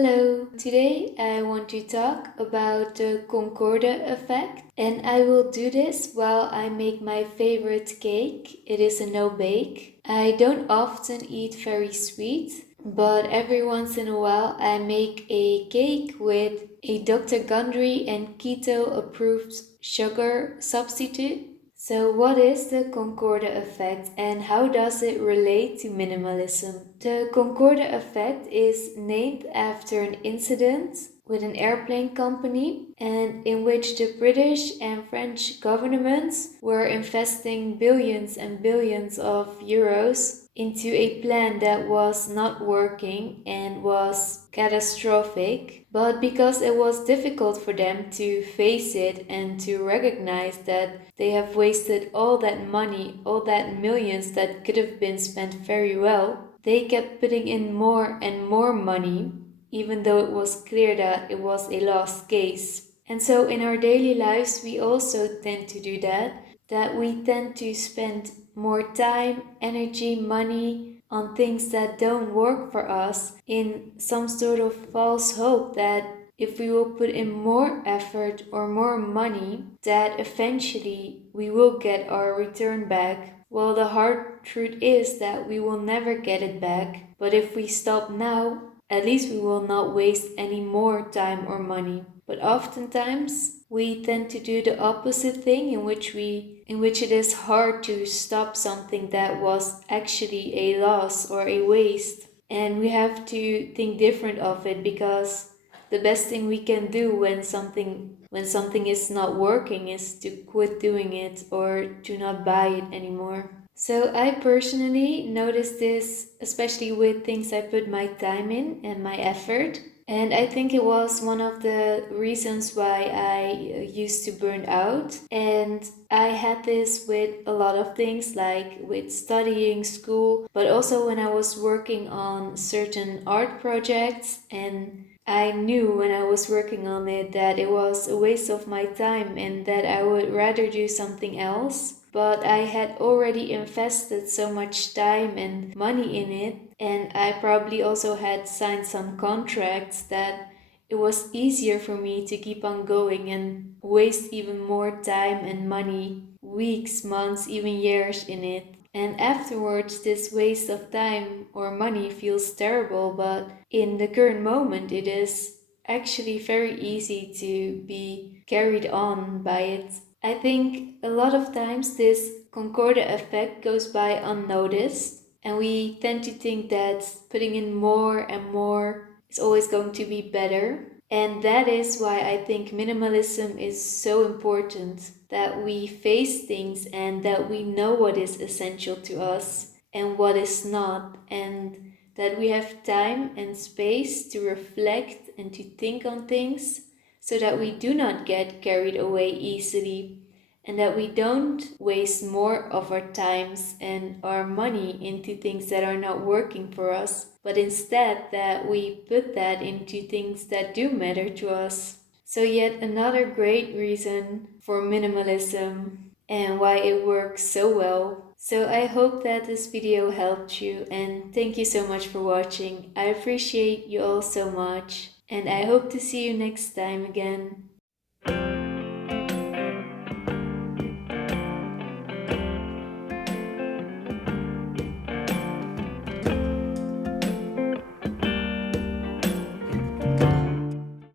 Hello, today I want to talk about the Concorde Effect, and I will do this while I make my favorite cake. It is a no-bake. I don't often eat very sweet, but every once in a while I make a cake with a Dr. Gundry and keto approved sugar substitute. So what is the Concorde Effect and how does it relate to minimalism? The Concorde Effect is named after an incident with an airplane company and in which the British and French governments were investing billions and billions of euros into a plan that was not working and was catastrophic, but because it was difficult for them to face it and to recognize that they have wasted all that money, all that millions that could have been spent very well, they kept putting in more and more money, even though it was clear that it was a lost case. And so in our daily lives, we also tend to do that we tend to spend more time, energy, money on things that don't work for us in some sort of false hope that if we will put in more effort or more money, that eventually we will get our return back. Well, the hard truth is that we will never get it back, but if we stop now, at least we will not waste any more time or money. But oftentimes we tend to do the opposite thing in which it is hard to stop something that was actually a loss or a waste. And we have to think different of it because the best thing we can do when something is not working is to quit doing it or to not buy it anymore. So I personally noticed this especially with things I put my time in and my effort. And I think it was one of the reasons why I used to burn out. And I had this with a lot of things, like with studying, school, but also when I was working on certain art projects. And I knew when I was working on it that it was a waste of my time and that I would rather do something else. But I had already invested so much time and money in it, and I probably also had signed some contracts that it was easier for me to keep on going and waste even more time and money, weeks, months, even years in it. And afterwards, this waste of time or money feels terrible, but in the current moment, it is actually very easy to be carried on by it. I think a lot of times this Concorde effect goes by unnoticed, and we tend to think that putting in more and more is always going to be better. And that is why I think minimalism is so important, that we face things and that we know what is essential to us and what is not, and that we have time and space to reflect and to think on things so that we do not get carried away easily and that we don't waste more of our times and our money into things that are not working for us, but instead that we put that into things that do matter to us. So yet another great reason for minimalism and why it works so well. So I hope that this video helped you, and thank you so much for watching. I appreciate you all so much, and I hope to see you next time again.